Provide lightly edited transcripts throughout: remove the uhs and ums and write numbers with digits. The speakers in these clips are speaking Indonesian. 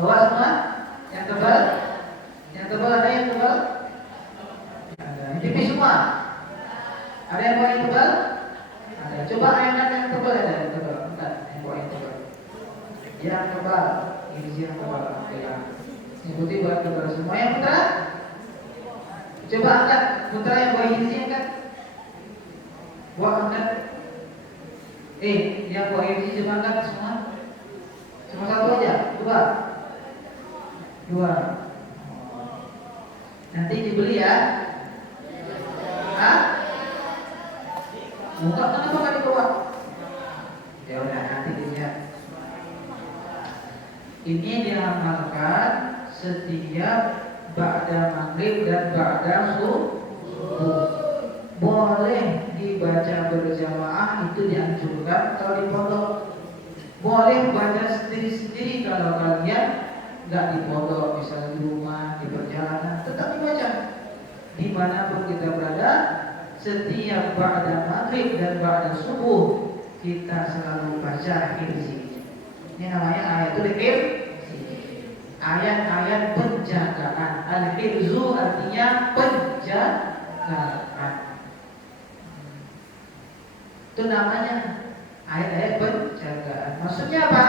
Bawa semua? Yang tebal? Yang tebal ada yang tebal? Ada. Yang tipis semua? Ada yang bawa yang tebal? Ada. Coba yang tebal ada yang tebal. Bentar, yang bawa yang tebal. Yang tebal. Ini yang tebal. Oke lah. Ikuti buat tebal semua. Yang putra? Coba angkat. Putra yang bawa ini angkat. Bawa angkat. Yang bawa ini coba angkat semua. Cuma satu aja. Dua. Nanti dibeli ya. Hah? Enggak, kenapa nggak dibawa? Ya udah, nanti dilihat. Ini diamalkan setiap ba'da maghrib dan ba'da subuh. Boleh dibaca berjamaah, itu dianjurkan kalau di pondok. Boleh baca sendiri-sendiri kalau kalian nggak di pondok, misalnya di rumah, di perjalanan, tetap dibaca. Dimanapun kita berada, setiap ba'da maghrib dan ba'da subuh kita selalu baca hifzi. Ini namanya ayatul hifzi. Ayat-ayat penjagaan. Al-hifzu artinya penjagaan. Itu namanya ayat-ayat penjagaan. Maksudnya apa?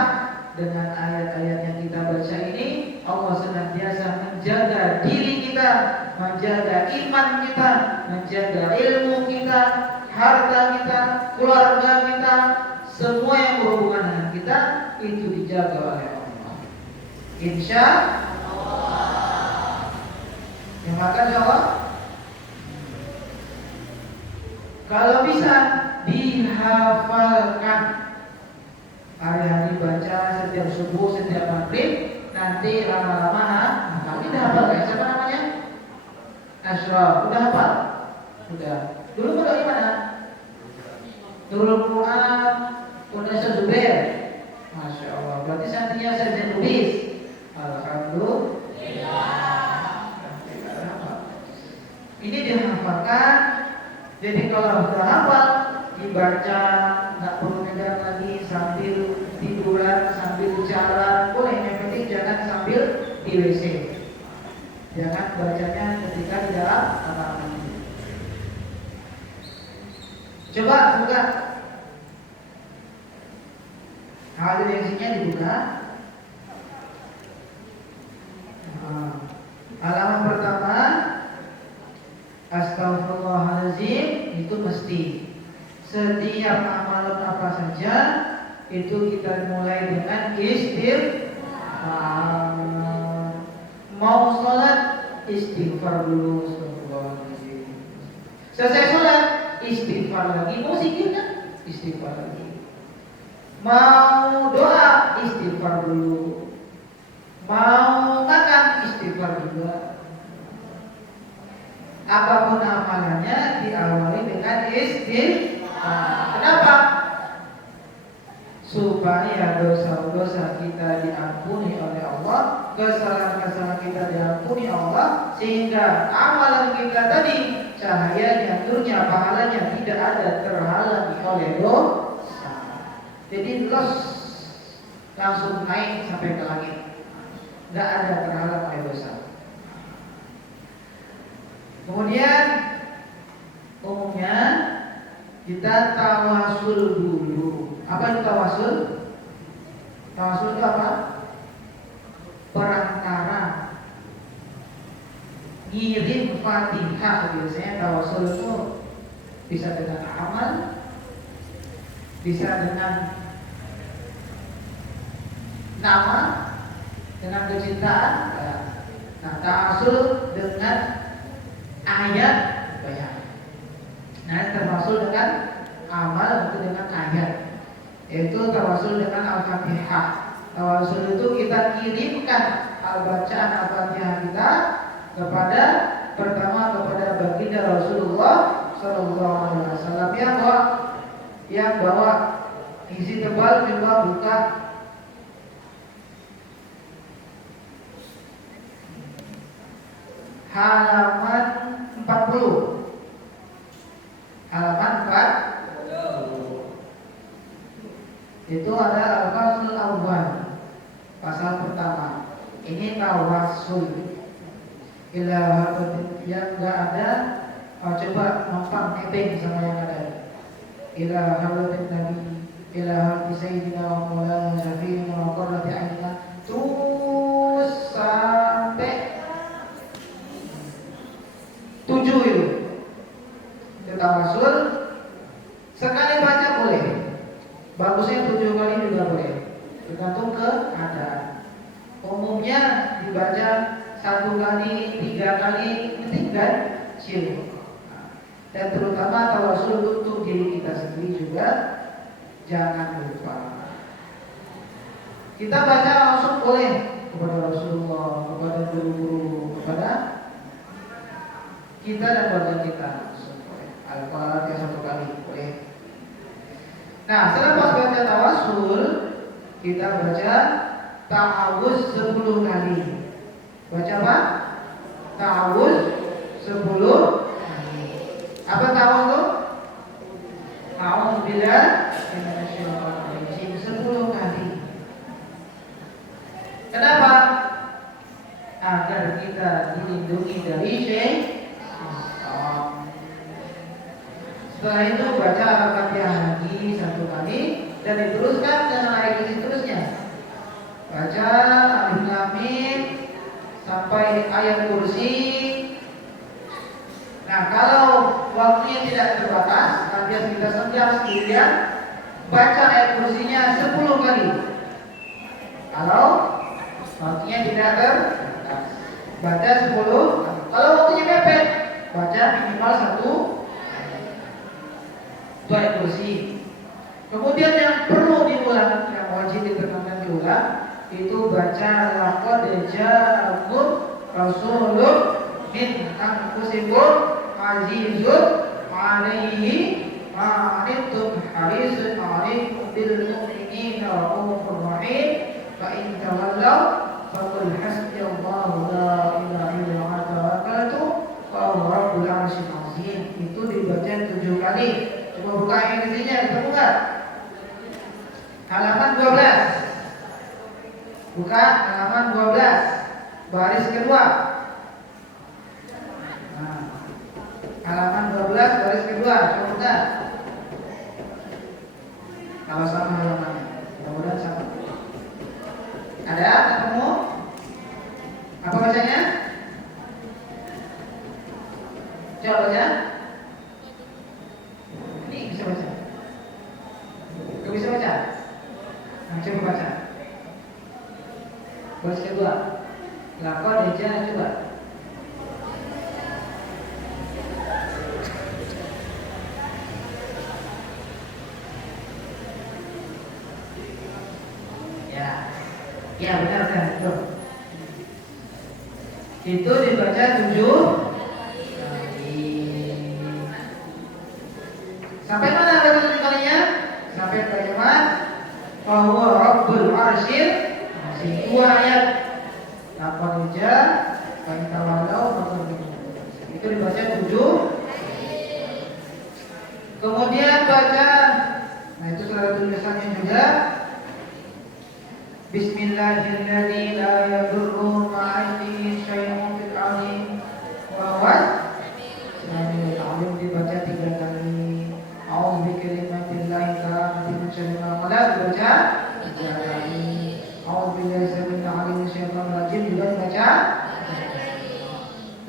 Dengan ayat-ayat yang kita baca ini, Allah senantiasa menjaga diri kita, menjaga iman kita, menjaga ilmu kita, harta kita, keluarga kita, semua yang berhubungan dengan kita itu dijaga oleh Allah. Insya Allah. Yang makan insya Allah. Kalau bisa dihafalkan. Hari-hari baca setiap subuh, setiap maghrib. Nanti lama-lama kami udah hafal kan? Siapa namanya? Ashraf. Udah hafal? Udah. Dulu pondok di mana? Nurul Quran, Pondok Zubair. Masya Allah. Berarti santrinya Saja Lubis. Alhamdulillah. Ini dihafalkan. Jadi kalau sudah hafal, dibaca, nggak perlu megang lagi sambil tiduran, sambil jalan, boleh. Yang penting jangan sambil di WC. Jangan bacanya ketika di dalam kamar mandi. Coba buka. Hadirinnya dibuka. Halaman pertama, Astaghfirullahaladzim, itu mesti. Setiap amalan apa saja itu kita mulai dengan istighfar. Mau sholat, istighfar dulu. Selesai sholat, istighfar lagi. Mau zikir kan? Istighfar lagi. Mau doa, istighfar dulu. Mau makan, istighfar juga. Apapun amalannya diawali dengan istighfar. Kenapa? Supaya dosa-dosa kita diampuni oleh Allah, kesalahan-kesalahan kita diampuni Allah, sehingga amalan kita tadi cahayanya, nurnya, pahalanya tidak ada terhalangi oleh dosa. Jadi los langsung naik sampai ke langit, tidak ada terhalang oleh dosa. Kemudian umumnya kita tawasul dulu. Apa itu tawasul? Tawasul itu apa? Perantara. Ngirim Fatihah. Biasanya tawasul itu bisa dengan amal, bisa dengan nama, dengan kecintaan. Nah, tawasul dengan ayat banyak. Nah, termasuk dengan amal itu dengan ayat, yaitu tawasul dengan Al-Fatihah. Tawasul itu kita kirimkan bacaan Al-Fatihah kita kepada pertama kepada baginda Rasulullah SAW yang bawa isi tebal. Coba buka halaman 40. Halaman 40. Itu ada al-faslul awwal, pasal pertama. Ini tawasul. Ila yang nggak ada, coba numpang nebeng sama yang ada. Ila hadratin Nabi, ila hadis Sayyidina wa Maulana Syafi'ina wa qurrati a'yunina, terus sampai 7 itu. Tawasul sekali baca boleh, bagusnya 7 kali juga boleh, tergantung keadaan. Umumnya dibaca 1 kali, 3 kali, penting kan? Dan terutama tawasul untuk diri kita sendiri juga jangan lupa. Kita baca langsung boleh kepada Rasulullah, kepada guru-guru, kepada kita dan keluarga kita. Al-Fatihah 1 kali boleh. Nah, selepas baca tawasul, kita baca ta'awuz 10 kali. Baca apa? Ta'awuz 10 kali. Apa ta'awuz itu? A'udzubillah minasyaitonir rajim 10 kali. Kenapa? Agar kita dilindungi dari syaitan. Setelah itu baca Al-Fatihah lagi 1 kali dan diteruskan dengan ayat seterusnya. Baca Alif Lam Mim sampai ayat kursi. Nah, kalau waktunya tidak terbatas, alias kita sejam sendirian, baca ayat kursinya 10 kali. Kalau waktunya tidak terbatas, baca 10. Kalau waktunya mepet, baca minimal 1 ayat kursi. Kemudian yang perlu diulang, yang wajib ditekankan diulang, itu baca laqad ja'akum rasulun min anfusikum azizun 'alaihi ma 'anittum harisun 'alaikum bil mu'minina ra'ufur rahim fa in tawallaw faqul hasbiyallahu la ilaha illa huwa tawakkaltu wa huwa rabbul 'arsyil 'azim. Itu dibaca 7 kali. Coba buka Inggrisnya, ketemu nggak? Halaman 12. Buka halaman 12, baris kedua. Nah, halaman 12, baris kedua. Coba buka. Kalau sama halamannya, mudah-mudahan sama. Ada? Ketemu? Apa bacanya? Coba baca. Ini bisa baca? Gak bisa baca? Nah, coba baca. Baris kedua. Laqad ja'akum coba. Ya benar kan? Itu dibaca 7 kali. Sampai mana baca 7 kalinya? Sampai kalimat bahwa Rabbul Arsyil 2 ayat. Laqad ja'akum tawallaw. Itu dibaca 7. Kemudian baca, nah itu sudah tulisannya juga. Bismillahirrahmanirrahim. La yadurru ma'ismihi syai'un fil ardi wa huwa samiul alim. Dibaca 3 kali. A'udzu bikalimatillahi tammati min syarri ma khalaq. Dibaca 3 kali. A'udzu billahi samil alim minasyaitonir rajim. Juga dibaca 3 kali.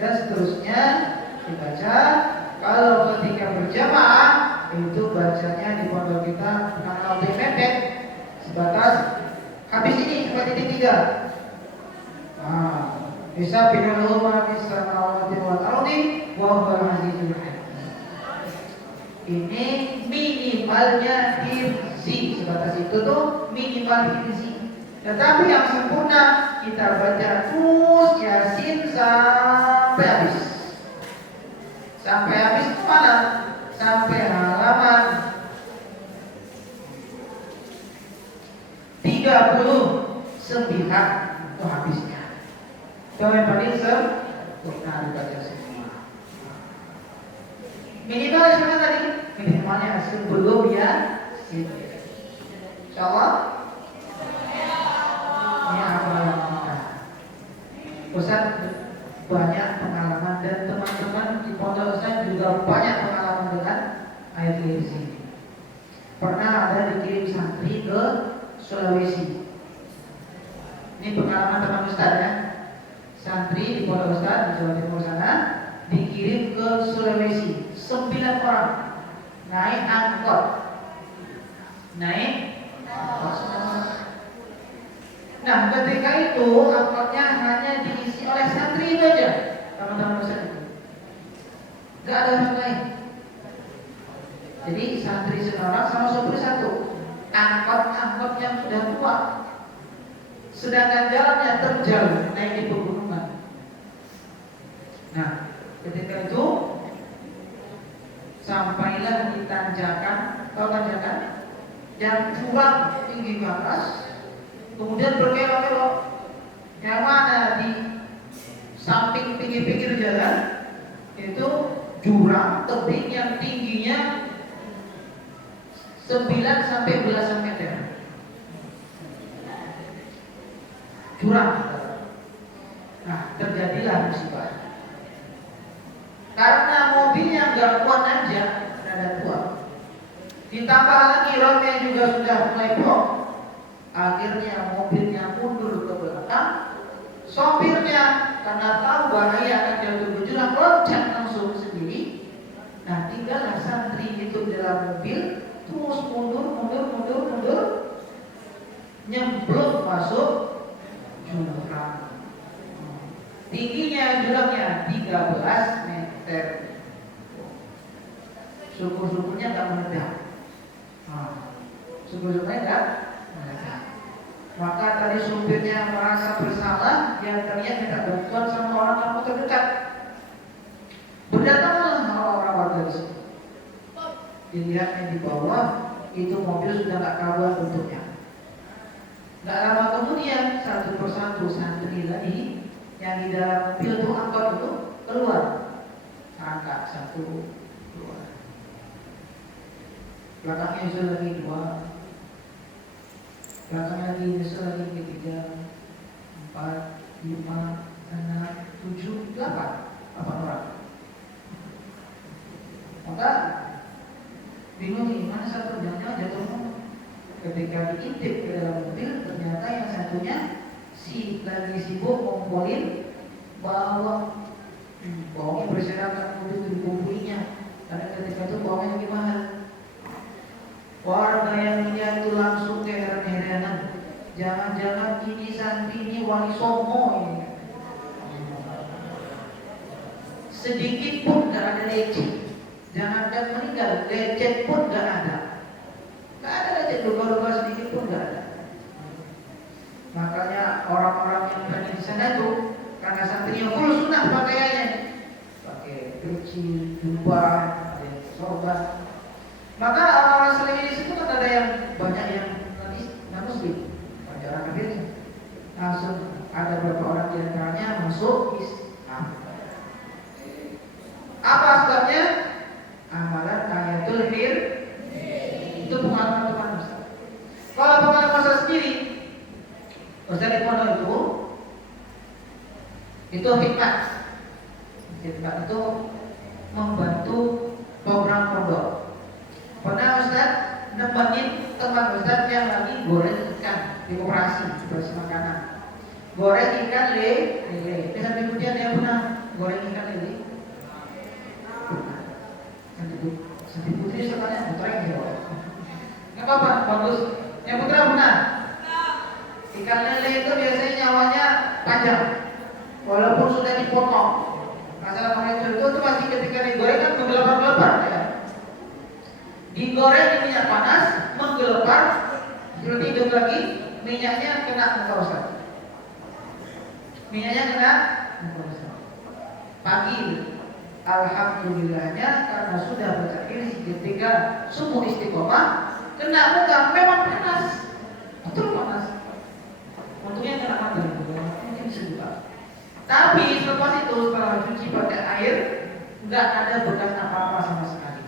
Dan seterusnya dibaca. Kalau ketika berjamaah itu bacanya di pondok kita karena lebih pendek, sebatas habis ini sampai titik 3. Nah, bisa pindah ma fis samawati wal ardi wa huwal azizul hakim. Ini minimalnya hifzi, sebatas itu tuh minimal hifzi. Tetapi yang sempurna kita baca terus Yasin sampai habis. Sampai habis mana? Sampai halaman 39 itu habisnya. Itu yang paling sempurna dibaca semua. Minimal semua tadi, minimalnya sebelum ya sini. Insyaallah. Ini amalan kita. Ustaz banyak pengalaman dan teman-teman di pondok Ustaz juga banyak pengalaman dengan ayat kursi. Pernah ada dikirim santri ke Sulawesi. Ini pengalaman teman Ustaz ya. Santri di pondok Ustaz di Jawa Timur sana dikirim ke Sulawesi 9 orang naik angkot. Nah ketika itu angkotnya hanya diisi oleh santri itu aja, teman-teman Ustaz itu. Gak ada orang lain. Jadi santri seorang sama sopir satu. Angkot yang sudah tua, sedangkan jalannya terjal naik di pegunungan. Nah ketika itu sampailah di tanjakan, tahu tanjakan? Yang curang tinggi ke atas, kemudian berkelok-kelok. Yang mana di samping pinggir-pinggir jalan itu jurang tebing yang tingginya 9 sampai belasan meter. Jurang. Nah terjadilah musibah. Karena mobilnya nggak kuat aja, ada tua. Ditambah lagi remnya juga sudah mulai blok. Akhirnya mobilnya mundur ke belakang. Sopirnya karena tahu bahaya akan jatuh ke jurang, loncat langsung sendiri. Nah tinggallah santri itu dalam mobil terus mundur, nyemplung masuk jurang. Tingginya jurangnya 13 meter. Syukur-syukurnya nggak meledak. Syukur-syukurnya nggak meledak. Maka tadi supirnya merasa bersalah, dia terlihat minta bantuan sama orang yang terdekat. Berdatanglah orang-orang warga di situ. Dilihatnya di bawah itu mobil sudah nggak karuan bentuknya. Nggak lama kemudian satu persatu santri lagi yang di dalam mobil itu angkot itu keluar, angkat satu keluar, belakangnya nyusul lagi 2, belakangnya lagi nyusul lagi 3, 4, 5, 6, 7, 8 orang. Maka bingung nih, mana satu jangan jatuh mobil. Ketika diintip ke dalam mobil, ternyata yang satunya lagi sibuk ngompolin bawang. Bawangnya berserakan mobil dikumpulnya. Karena ketika itu bawangnya lagi mahal. Warga yang lihat itu langsung keheran-heranan. Jangan-jangan ini santri ini wali songo ini. Sedikit pun gak ada lecet. Jangankan meninggal, lecet pun gak ada. Gak ada lecet, luka-luka sedikit pun gak ada. Makanya orang-orang yang berada di sana itu karena santrinya full sunnah pakaiannya, pakai peci, jubah, sorban. Maka orang-orang Selawesi di situ kan ada yang banyak yang non muslim, banyak orang kafir. Langsung ada beberapa orang di antaranya masuk Islam. Apa sebabnya? Amalan ayatul hir. Itu pengalaman teman Ustaz. Kalau pengalaman Ustaz sendiri, Ustaz di pondok itu hikmat. Hikmat itu membantu program pondok. Pernah Ustaz nemenin teman Ustaz yang lagi goreng ikan di koperasi bersih makanan. Goreng ikan lele. Bisa kemudian dia pernah goreng ikan lele. Sampai putri sekalian putra yang jawab. Nggak apa-apa, bagus. Yang putra benar. Ikan lele itu biasanya nyawanya panjang, walaupun sudah dipotong. Masalah pengecut itu masih ketika digoreng kan menggelepar-gelepar ya. Digoreng di minyak panas, menggelepar, terus hidup lagi, minyaknya kena muka Ustaz. Minyaknya kena muka Ustaz. Pagi, alhamdulillahnya karena sudah baca diri ketika subuh istiqomah, kena muka memang panas, betul panas. Untungnya kena mata, mungkin bisa juga. Tapi selepas itu setelah cuci pakai air, nggak ada bekas apa-apa sama sekali.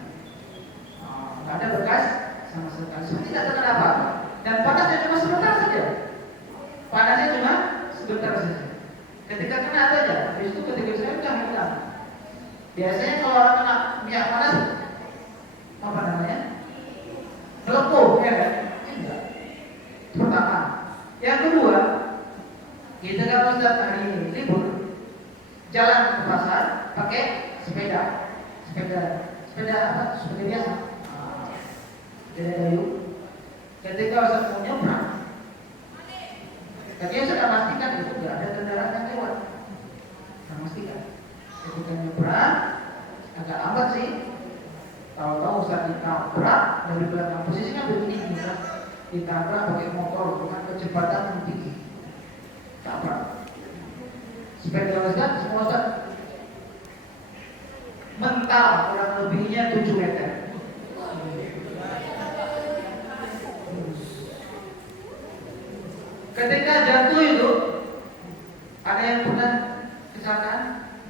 Nggak ada bekas sama sekali. Seperti tidak terkena apa-apa. Dan panasnya cuma sebentar saja. Panasnya cuma sebentar saja. Ketika kena itu aja, habis itu ketika saya udah hilang. Biasanya kalau orang kena minyak panas, apa namanya? Melepuh, ya kan? Enggak. Pertama. Yang kedua, kita kalau setiap hari libur, jalan ke pasar pakai sepeda apa? Sepeda biasa. Sepeda kayu. Ketika Ustaz mau nyebrang, tapi sudah pastikan itu tidak ada kendaraan yang lewat. Saya pastikan. Ketika nyebrang, agak lambat sih. Tahu-tahu Ustaz ditabrak dari belakang, posisinya begini bisa ditabrak pakai motor dengan kecepatan yang tinggi. Tabrak. Sepeda Ustaz, semua Ustaz mental kurang lebihnya 7 meter. Ketika jatuh itu, ada yang pernah kecelakaan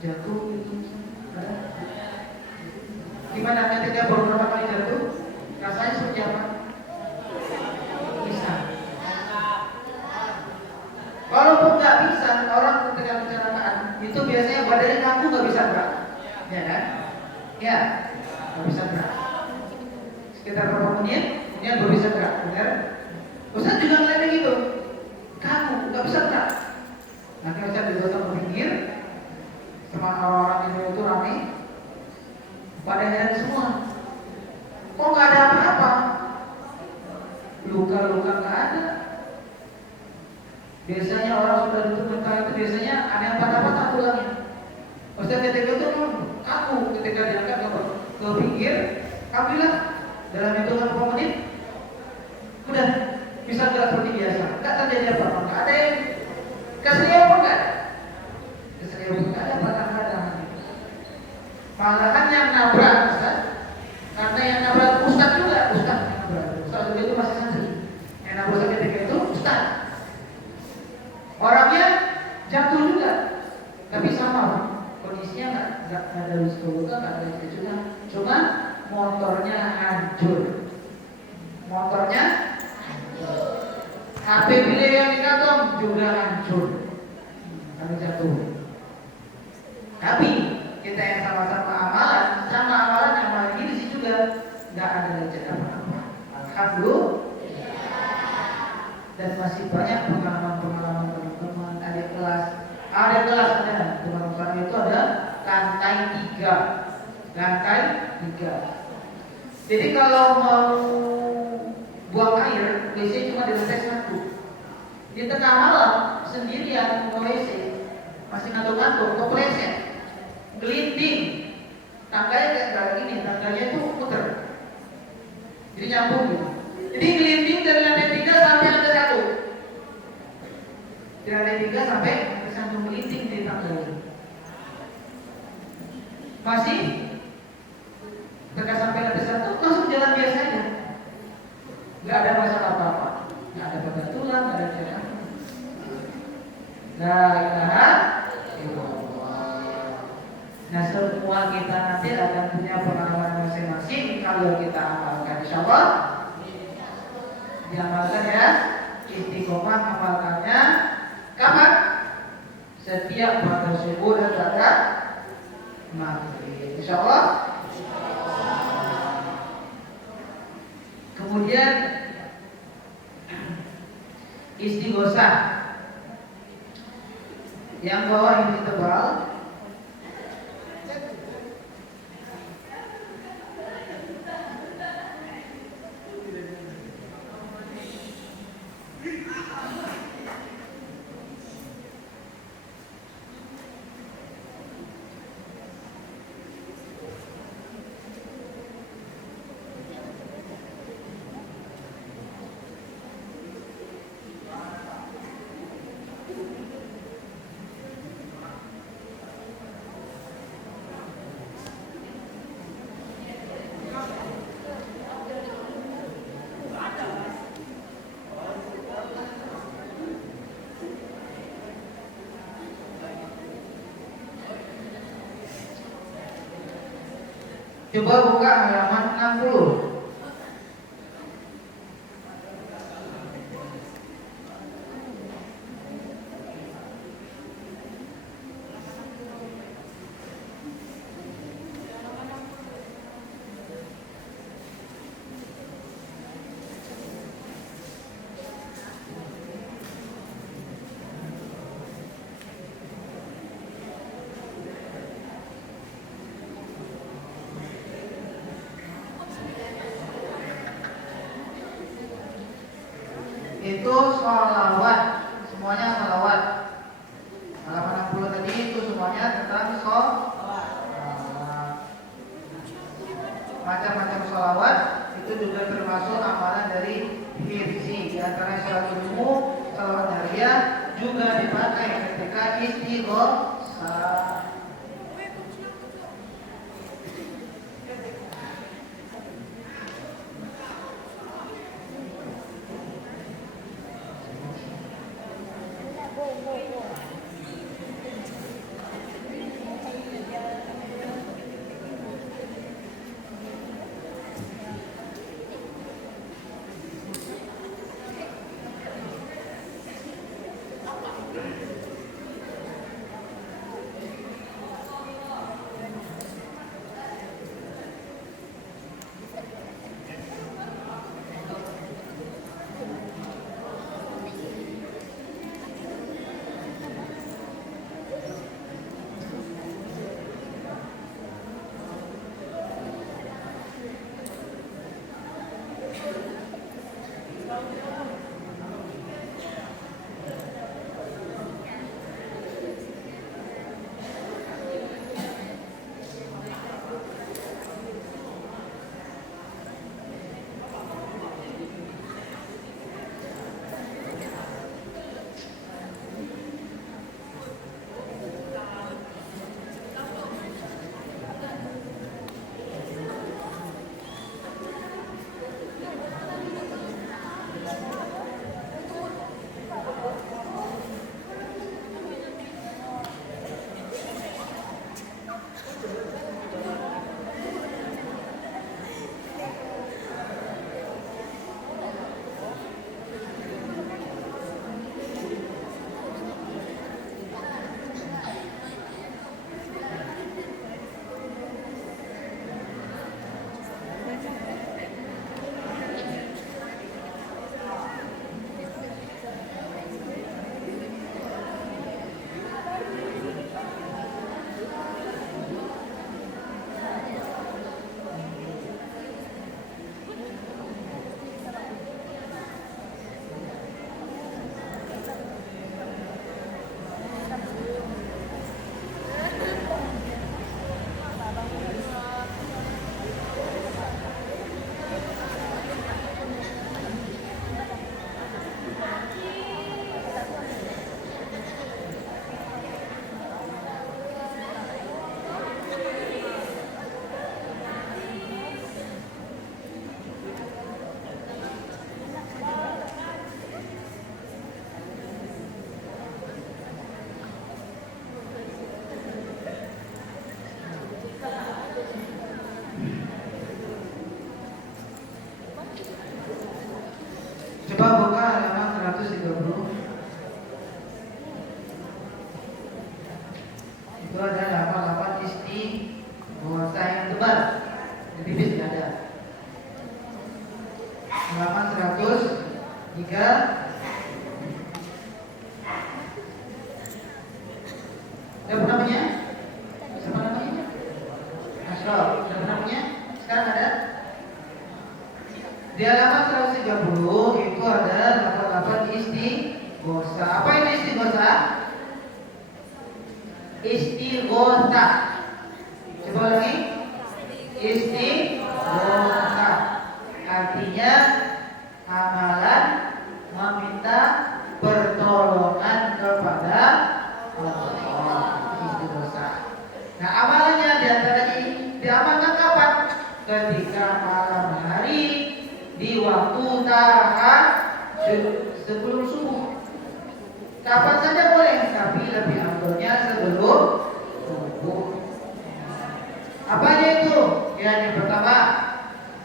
jatuh itu? Ada? Gimana ketika beberapa kali jatuh? Rasanya seperti apa? Bisa. Walaupun nggak bisa, orang ketika kecelakaan itu biasanya badannya kaku, nggak bisa gerak, ya kan? Ya, nggak bisa gerak. Sekitar beberapa menit, kemudian baru bisa gerak, benar? Ustaz juga ngeliatnya gitu. Kamu nggak bisa gerak. Nanti Ustaz digotong ke pinggir, sama orang-orang itu ramai, pada heran semua. Kok nggak ada apa-apa? Luka-luka nggak ada. Biasanya orang sudah luka itu biasanya ada yang patah-patah tulangnya. Ustaz ketika itu kaku ketika diangkat ke pinggir, kamu bilang dalam hitungan beberapa menit, udah bisa gerak seperti biasa, nggak terjadi apa-apa, nggak ada yang keseliau pun nggak ada, patah-patah. Malahan yang nabrak Ustaz, karena yang nabrak Ustaz juga, Ustaz yang nabrak, Ustaz juga itu masih santri, yang nabrak ketika itu Ustaz, orangnya jatuh juga, tapi sama kondisinya nggak ada luka, nggak ada juga, cuma motornya hancur, HP beliau yang dikantong juga hancur karena jatuh. Tapi kita yang sama-sama amalan ini sih juga nggak ada lecet apa-apa. Alhamdulillah. Dan masih banyak pengalaman teman-teman adik kelas. Ada teman-teman itu ada lantai 3. Jadi kalau mau buang air, WC cuma di lantai 1. Di tengah malam sendirian mau WC, masih ngantuk-ngantuk, kepleset, gelinding, tangganya kayak gini, tangganya itu puter, jadi nyambung gitu. Jadi gelinding dari lantai 3 sampai lantai 1. Dari lantai 3 sampai lantai 1 gelinding di tangga. Masih dekat sampai lantai 1, langsung jalan biasa aja. Nggak ada masalah apa-apa, nggak ada bebatuan, nggak ada jalan. La ilaha illallah. Nah, semua kita nanti akan punya pengalaman masing-masing kalau kita amalkan, insyaallah. Diamalkan ya, istiqomah amalkannya. Kapan? Setiap pada subuh dan pada maghrib, insyaallah. Kemudian istighosah yang bawah ini tebal, coba buka halaman 60. sholawat. Semuanya sholawat. Halaman 60 tadi itu semuanya tentang sholawat. Macam-macam sholawat itu juga termasuk amalan dari hifzi. Di antara sholawat umum, sholawat jariyah juga dipakai ketika istighosah. Coba buka halaman 130. Itu ada halaman istighosah yang tebal. Di tipis tidak ada. Halaman 103. Ada namanya? Siapa namanya? Asraf. Ada namanya? Sekarang ada. Di halaman 130 itu ada lafaz istighosah. Apa itu istighosah? Istighosah. Coba lagi. Istighosah. Artinya amalan meminta pertolongan kepada Allah. Istighosah. Nah, amalannya diamalkan kapan? Ketika malam hari di waktu tahajud sebelum subuh. Kapan saja boleh, tapi lebih afdolnya sebelum subuh. Apa itu? Yang pertama,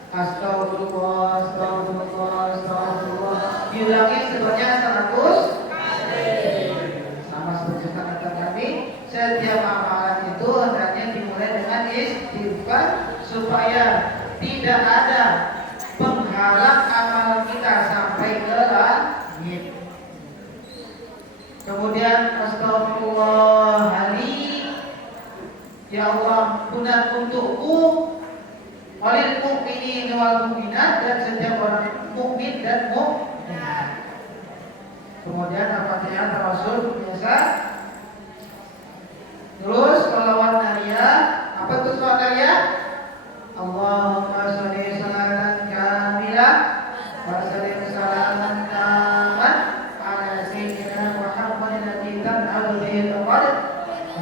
astagfirullah, astagfirullah, astagfirullah. Diulangi sebanyak 100 kali. Sama seperti kata tadi, setiap amalan itu hendaknya dimulai dengan istighfar supaya tidak ada penghalang amal kita sampai ke langit. Kemudian astagfirullahaladzim, ya Allah, ampunan untukku, oleh mukminin wal mukminat, dan setiap orang mukmin dan mukminat. kemudian Al-Fatihah tawasul biasa. Terus sholawat nariyah, apa itu sholawat nariyah? Allahumma sholli sholatan kamilah wa sallim salaman taman ala sayyidina Muhammadin alladzi tan'alu bihi al-qadr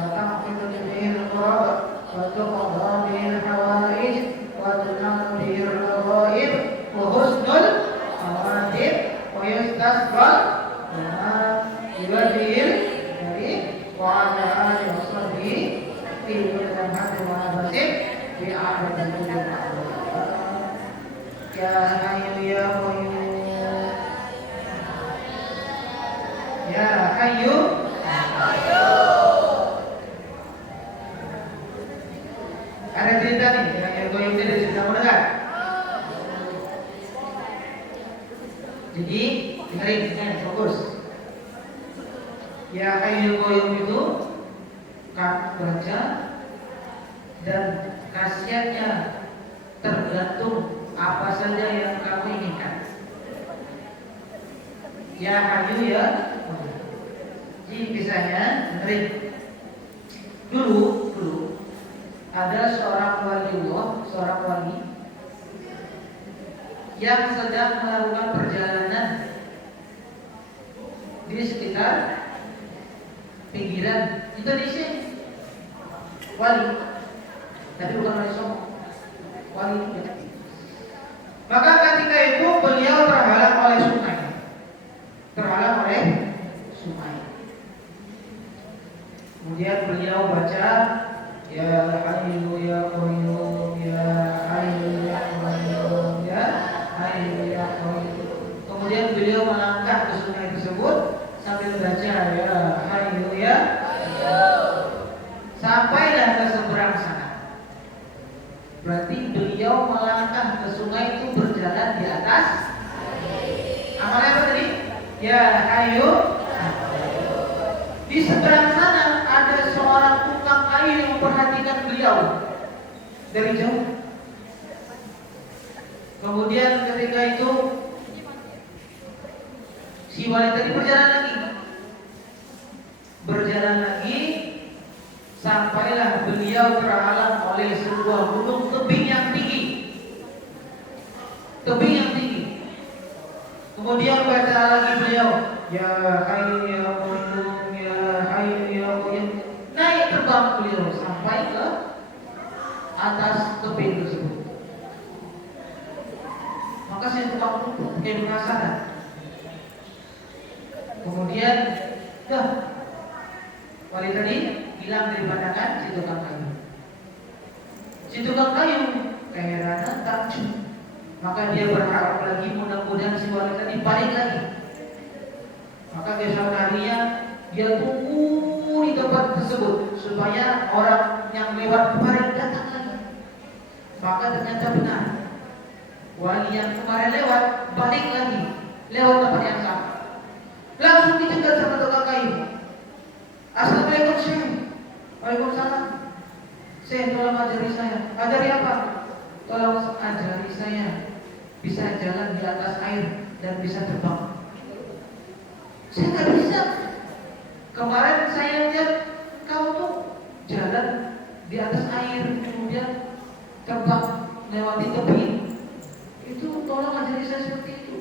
wa ta'fidu bihi al-qurab wa tuqadha bihi al-hawaij wa tunalu bihi al-ghaib wa husnul khawatim wa yustasqa Iwadil dari wa'ala alihi wa sahbihi fi kulli hadin wa nafasin fi ahadin ya hayyu ya qayyum ya hayyu ada cerita nih yang qayyum ini ada cerita mau dengar? Jadi dengerin fokus. Ya Hayyul Qayyum itu kamu baca dan khasiatnya tergantung apa saja yang kamu inginkan. Ya Hayyu ya. Jadi kisahnya dengerin. Dulu ada seorang wali yang sedang melakukan perjalanan di sekitar pinggiran Indonesia. Wali, tapi bukan wali sombong, wali. Maka ketika itu beliau terhalang oleh sungai. Kemudian beliau baca ya Hayyu ya Qayyum ya Hayyu ya Qayyum ya Hayyu ya Qayyum. Kemudian beliau melangkah ke sungai tersebut sambil baca ya Hayyu ya sampailah ke seberang sana. Berarti beliau melangkah ke sungai itu berjalan di atas amalnya apa tadi? Ya Hayyu. Di seberang sana ada seorang tukang kayu yang memperhatikan beliau dari jauh. Kemudian ketika itu si wali tadi berjalan lagi sampailah beliau terhalang oleh sebuah gunung tebing yang tinggi. Kemudian baca lagi beliau ya Hayyu ya Qayyum ya Hayyu ya Qayyum. Naik terbang beliau sampai ke atas tebing tersebut. Maka saya tukang kayak penasaran. Kemudian wali tadi hilang dari pandangan si tukang kayu. Si tukang kayu keheranan takjub. Maka dia berharap lagi mudah-mudahan si wali tadi balik lagi. Maka keesokan harinya dia tunggu di tempat tersebut supaya orang yang lewat kemarin datang lagi. Maka ternyata benar, wali yang kemarin lewat balik lagi lewat tempat yang sama. Langsung dicegat sama tukang kayu. Assalamualaikum Syekh. Waalaikumsalam. Syekh, tolong ajari saya. Ajari apa? Tolong ajari saya bisa jalan di atas air dan bisa terbang. Saya nggak bisa. Kemarin saya lihat kamu tuh jalan di atas air kemudian terbang lewati tebing. Itu tolong ajari saya seperti itu.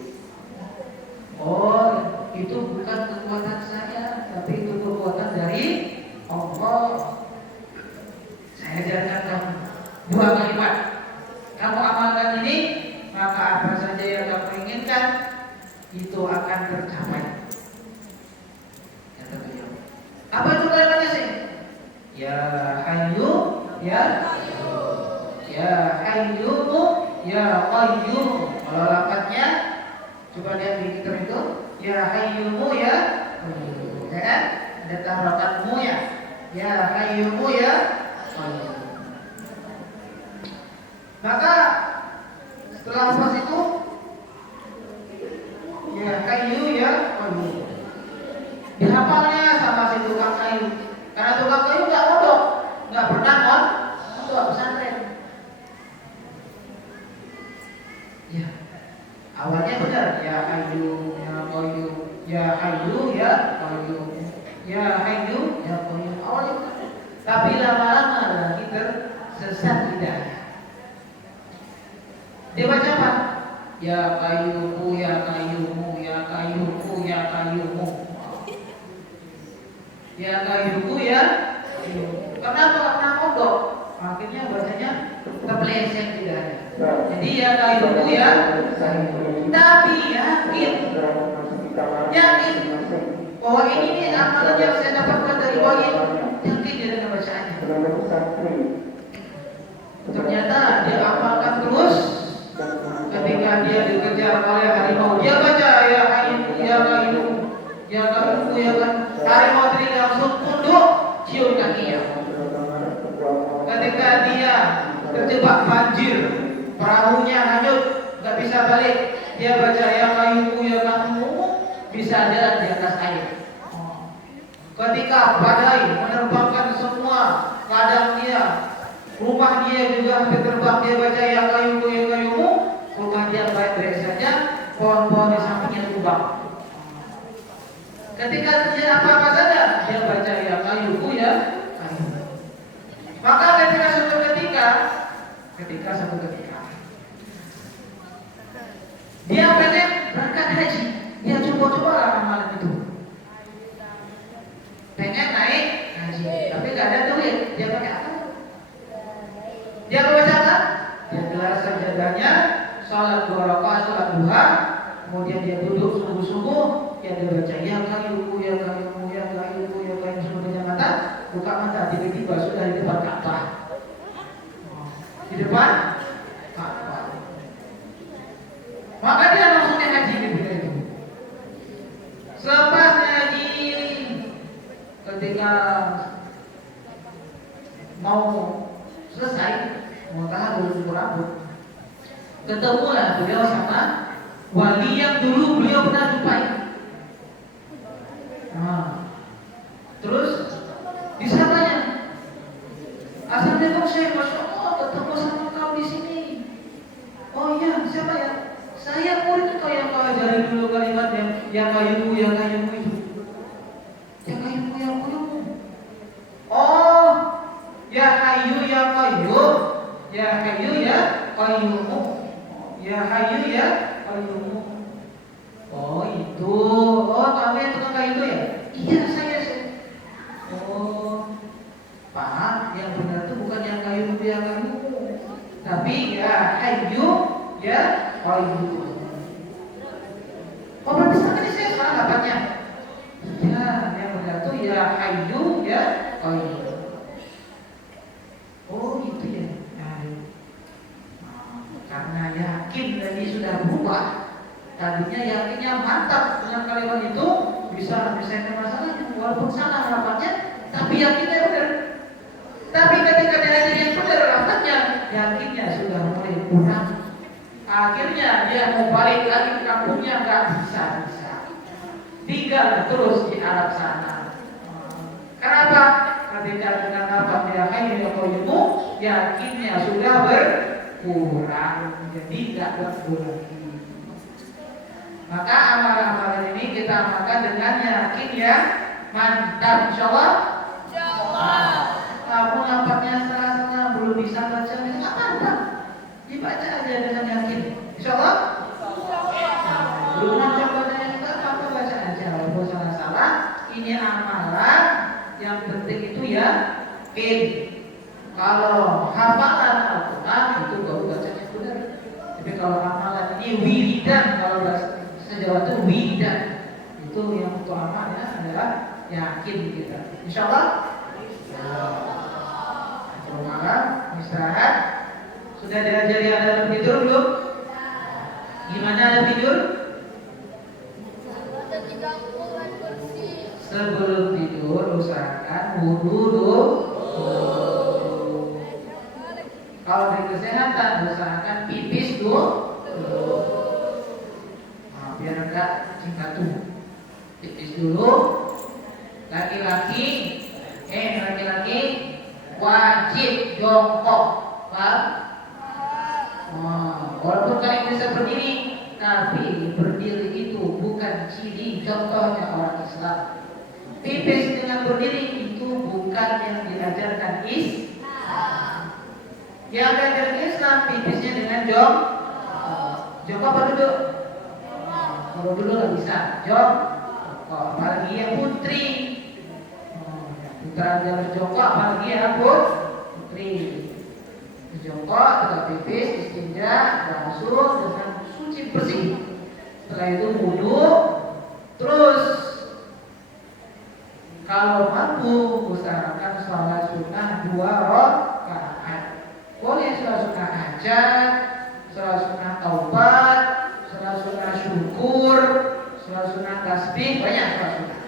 Oh, itu bukan kekuatan saya, tapi itu kekuatan dari Allah. Saya ajarkan kamu 2 kalimat. Kamu amalkan ini, maka apa saja yang kamu inginkan itu akan tercapai. Kata beliau. Apa itu kalimatnya sih? Ya Hayyu ya Hayyumu ya Qayyum. Kalau lafadznya coba lihat di kitab itu ya Hayyumu ya Qayyum. Ya kan? Ada taharakanmu ya. Ya Hayyumu ya Qayyum. Maka setelah pas itu ya Hayyu ya Qayyum dihafalnya sama si tukang kayu. Karena tukang kayu nggak mondok, nggak pernah mondok pesantren. Ya awalnya benar ya Hayyu ya Qayyum, Ya Hayyu ya Qayyum. Ya Hayyu ya Qayyum. Awalnya tapi lama-lama lagi tersesat hidayah. Dia baca apa? Ya Qayyumu ya Qayyumu ya Qayyumu ya Qayyumu. Ya Qayyumu ya Qayyumu. Kenapa karena kodok? Akhirnya bacanya terpeleset hidayah. Jadi ya Qayyumu ya Qayyumu. Tapi yakin bahwa ini nih amalan yang saya dapatkan dari wahyu, yakin dia dengan bacaannya. Ternyata dia amalkan terus. Ketika dia dikejar oleh harimau, dia baca ya Hayyu ya Qayyum ya Qayyum ya Qayyum. Harimau tadi langsung tunduk cium kakinya. Ketika dia terjebak banjir, perahunya hanyut, nggak bisa balik, dia baca ya Qayyum ya Qayyum, bisa jalan di atas air. Ketika badai menerbangkan semua ladang dia, rumah dia juga hampir terbang, dia baca ya Qayyum ya Qayyum, rumah dia baik-baik saja, pohon-pohon di sampingnya tumbang. Ketika terjadi apa-apa saja, dia baca ya Qayyum ya Qayyum. Maka ketika suatu ketika dia pengen berangkat haji, dia coba-coba amalan itu. Pengen naik haji, tapi gak ada duit. Dia pakai apa? Dia baca apa? Dia gelar sajadahnya, salat 2 rakaat, salat duha, kemudian dia duduk sungguh-sungguh, dia baca ya Qayyum ya Qayyum ya Qayyum ya Qayyum sampai pejam mata, buka mata, tiba-tiba sudah di depan Ka'bah. Di depan Ka'bah. Maka dia langsung naik haji ketika itu. Selepas haji, ketika mau selesai, mau tahan dulu rambut, ketemulah beliau sama wali yang dulu beliau pernah jumpai. Terus disapanya, assalamualaikum Syekh, masya Allah ketemu sama kau di sini. Oh iya, siapa ya? Saya murid kau yang kau ajari dulu kalimat yang Qayyum ya Qayyum itu. Ya Qayyum ya Qayyum. Oh, ya Hayyu ya Qayyum, ya Hayyu ya Qayyum, ya Hayyu ya Qayyum. Oh itu, oh kamu yang tukang kayu itu ya? Iya saya. Oh, Pak, yang benar itu bukan yang Qayyum ya Qayyum, tapi ya Hayyu ya Qayyum. Oh berarti sama ini saya salah dapatnya. Ya, yang benar itu ya Hayyu ya Qayyum. Oh gitu ya. Karena yakin tadi sudah berubah. Tadinya yakinnya mantap dengan kalimat itu, bisa menyelesaikan masalahnya walaupun salah harapannya, tapi yakinnya benar. Tapi ketika dia yang benar harapannya, yakinnya sudah mulai kurang. Akhirnya dia mau balik lagi ke kampungnya, nggak bisa. Tinggal terus di Arab sana. Kenapa? Ketika dengan apa dia hanya Qayyum, yakinnya sudah berkurang, jadi nggak berkurang. Maka amalan-amalan ini kita amalkan dengan yakin ya mantap, insyaallah. Kamu nampaknya salah-salah, belum bisa baca, nggak apa-apa, dibaca aja dengan yakin, insyaallah. Belum bisa bacanya nggak apa-apa, baca aja walaupun salah-salah. Ini amalan yang penting itu yakin. Kalau hafalan Al-Quran itu baru bacanya benar. Tapi kalau amalan ini wiridan, kalau bahasa Jawa itu wiridan, itu yang untuk amalnya adalah yakin kita. Insyaallah. Malam istirahat. Sudah diajari ada tidur belum? Gimana ada tidur? Sebelum tidur usahakan wudu dulu. Kalau dari kesehatan usahakan pipis dulu. Biar enggak singkat tuh. Pipis dulu. Laki-laki wajib jongkok, paham? Walaupun kalian bisa berdiri, tapi berdiri itu bukan ciri contohnya orang Islam. Pipis dengan berdiri itu bukan yang diajarkan Islam. Yang diajarkan Islam pipisnya dengan jongkok apa duduk? Kalau dulu nggak bisa jongkok, apalagi yang putri. Putra dia berjongkok, apalagi ya putri. Jongkok, tegak pipis, istinja, basuh dengan suci bersih. Setelah itu wudu, terus kalau mampu usahakan sholat sunnah 2 rakaat. Boleh sholat sunnah hajat, sholat sunnah taubat, sholat sunnah syukur, sholat sunnah tasbih, banyak sholat sunnah.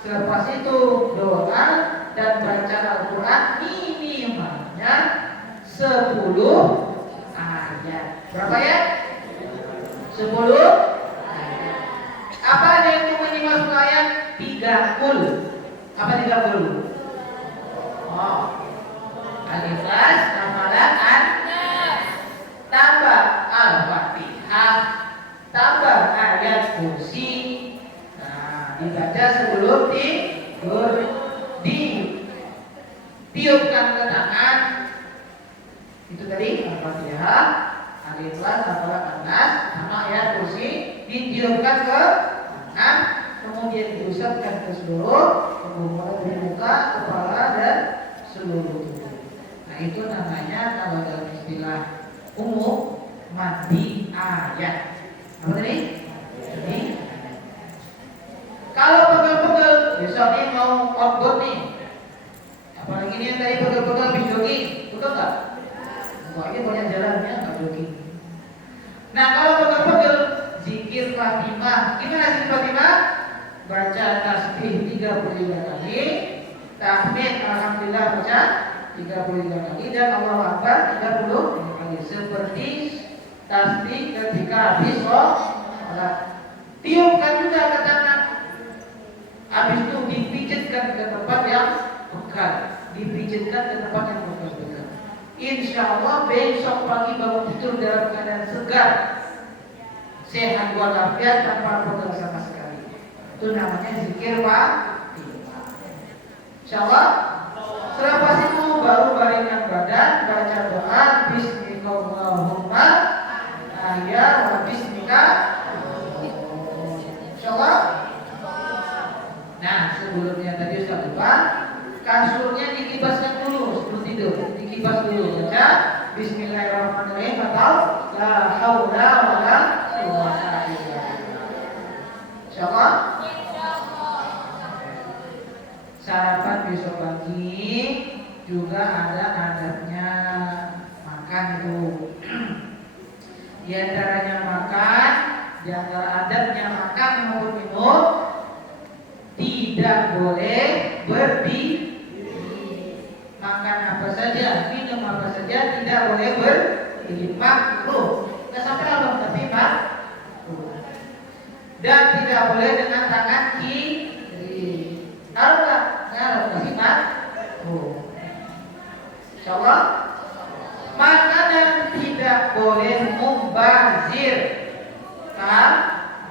Selepas itu doa dan baca Al-Quran minimalnya 10 ayat. Berapa ya? 10 ayat. Apa ada yang minimal 10 ayat? 30. Apa 30? Oh, Al-Ikhlas, hafalan An-Nas, tambah Al-Fatihah, tambah ayat kursi. Nah, dibaca sebelum tidur, ditiupkan ke tangan. Itu tadi Al-Fatihah, Al-Ikhlas, hafalan An-Nas, sama ayat kursi, ditiupkan ke tangan. Kemudian diusapkan ke seluruh tubuh, mulai dari muka, kepala, dan seluruh tubuh. Nah, itu namanya kalau dalam istilah umum mandi ayat. Apa tadi? Ini. Kalau pegel-pegel, besok ini mau outboard nih. Apalagi ini yang tadi pegel-pegel habis jogging, betul nggak? Wah, ini banyak jalannya nggak jogging. Nah, kalau pegel-pegel, zikir Fatimah. Gimana zikir Fatimah? Baca tasbih 33 kali, tahmid alhamdulillah baca 33 kali, dan Allahu Akbar 30 kali, seperti tasbih ketika habis sholat. Tiupkan juga ke tangan. Habis itu dipijitkan ke tempat yang pegal, dipijitkan ke tempat yang pegal. Insya Allah besok pagi bangun tidur dalam keadaan segar, sehat walafiat, tanpa pegal sama sekali. Itu namanya zikir Fatimah. Insyaallah. Selepas itu baru baringkan badan, baca doa Bismillahirrahmanirrahim, ya wa bismika. Insyaallah. Nah, sebelumnya tadi Ustaz lupa, kasurnya dikibaskan dulu sebelum tidur. Dikibas dulu, baca Bismillahirrahmanirrahim atau la haula wala quwwata illa billah. Insyaallah. Sarapan besok pagi juga ada adabnya, makan itu. Di antaranya makan, di antara adabnya makan maupun minum tidak boleh berdiri. Makan apa saja, minum apa saja tidak boleh berdiri, makruh. Nggak sampai Allah, tapi makruh. Dan tidak boleh dengan tangan kiri. Harus nggak? Harus, tapi makruh. Insyaallah. Makanan tidak boleh mubazir. Paham?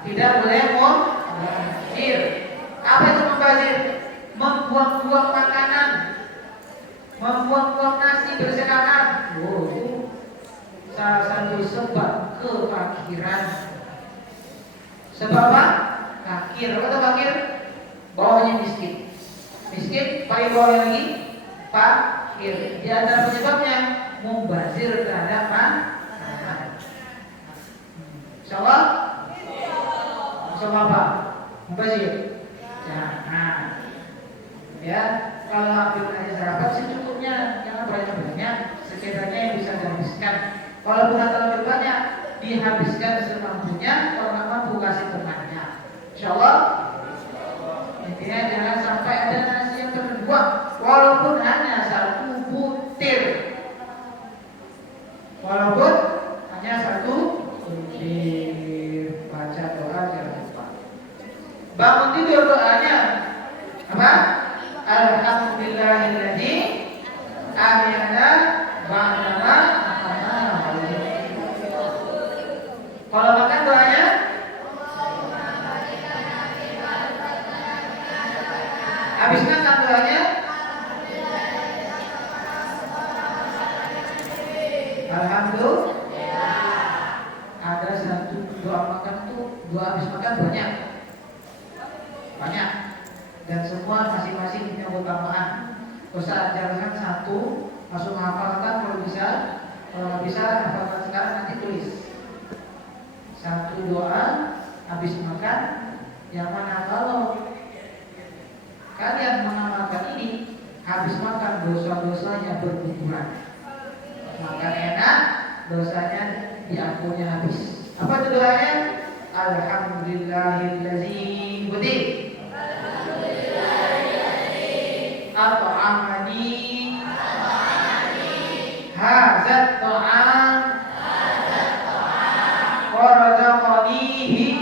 Tidak boleh mubazir. Apa itu mubazir? Membuang-buang makanan, membuang-buang nasi berserakan. Oh, itu salah satu sebab kefakiran. Sebab apa? Fakir. Apa itu fakir? Bawahnya miskin. Miskin, paling bawahnya lagi fakir. Di antara penyebabnya mubazir terhadap makanan. Insyaallah. Insyaallah apa? Mubazir. Jangan. Ya, kalau ambil aja sarapan secukupnya, jangan banyak-banyak. Sekiranya yang bisa dihabiskan. Kalau bukan terlalu banyak, dihabiskan semampunya. Kalau nggak mampu kasih temannya. Insyaallah. Intinya jangan sampai ada nasi yang terbuang, walaupun hanya 1 butir. Walaupun hanya 1 butir. Baca doa jangan lupa. Bangun tidur doanya apa? Alhamdulillahilladzi ahyana ba'dama amana. Kalau makan Ustaz ajarkan satu, langsung hafalkan kalau bisa. Kalau nggak bisa hafalkan sekarang, nanti tulis. Satu doa habis makan, yang mana kalau kalian mengamalkan ini, habis makan dosa-dosanya berguguran. Makan enak, dosanya diampuni habis. Apa itu doanya? Alhamdulillahillazi ikuti. At'amani hadzal ta'am wa razaqanihi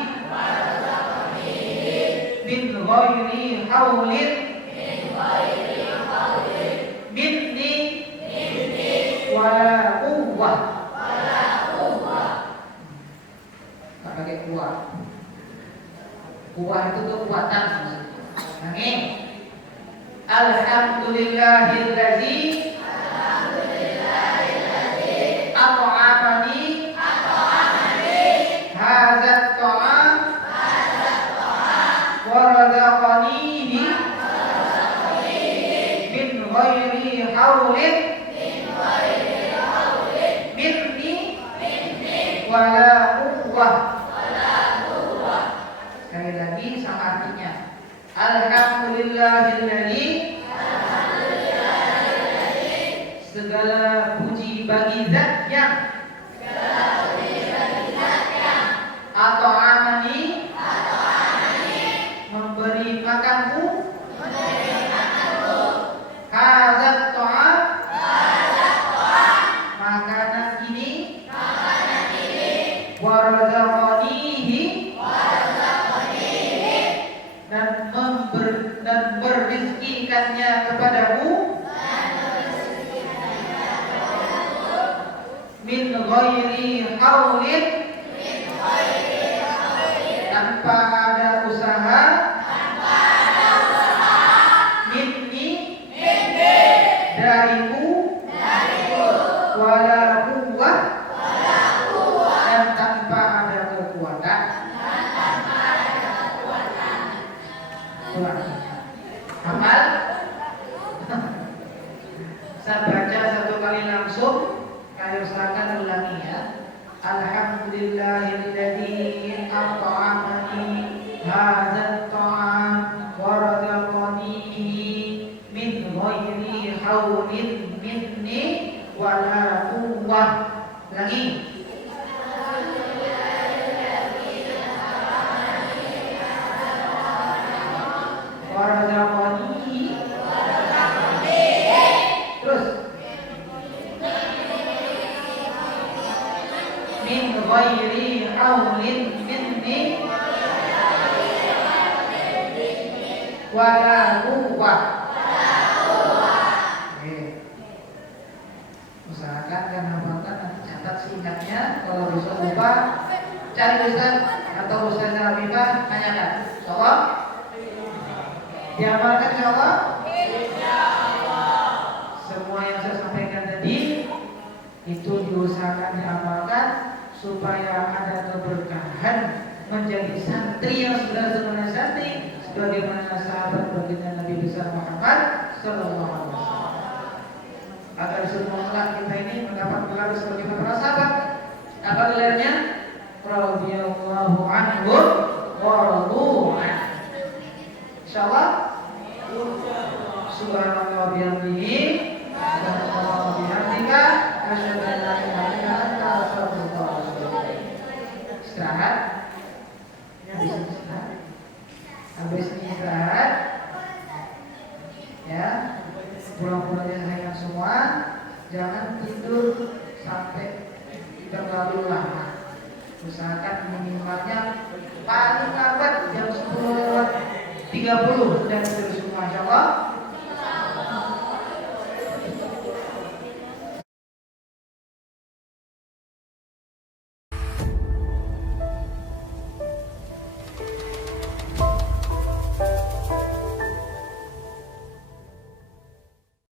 min ghairi haulin minni wala quwwah. Tak pakai kuah. Kuah itu kekuatan maksudnya. Alhamdulillahillazi at'amani hadzal ta'am wa razaqanihi min ghairi haulin minni wala quwwah. Sekali lagi sama artinya. Alhamdulillahilladzi segala puji bagi zat yang at'amani memberi makanku hadzal ta'am makanan ini wa razaqanihi dan berizkikannya kepadaku min ghairi haulin tanpa ada usaha minni dariku wala quwwah dan tanpa ada kekuatan. Hafal? Saya baca satu kali langsung. Kalian usahakan ulangi ya. Alhamdulillahilladzi at'amani hadzal ta'am wa razaqanihi min ghairi haulin minni wala quwwah. Ulangi. Wa razaqanihi. Terus. Min ghairi haulin minni wala quwwah. Usahakan dan hafalkan, nanti catat singkatnya. Kalau bisa lupa, cari ustaz atau ustaz Habibah, tanyakan. Insyaallah diamalkan, insyaallah. Semua yang saya sampaikan tadi itu diusahakan diamalkan supaya ada keberkahan menjadi santri yang sebenarnya santri sebagaimana sahabat baginda Nabi besar Muhammad sallallahu alaihi wasallam. Agar semua kelak kita ini mendapat gelar sebagai para sahabat. Apa gelarnya? Radhiyallahu anhum wa radu anhu. Insyaallah. Subhanallah bihamdihi, subhanallah bihamdika, asyhadu an la ilaha illa anta, astaghfiruka wa atubu ilaik. Istirahat. Habis istirahat, ya, pulang-pulang selesaikan semua. Jangan tidur sampai terlalu lama. Usahakan minimalnya paling lambat jam 10:30 dan terus semua, insyaallah.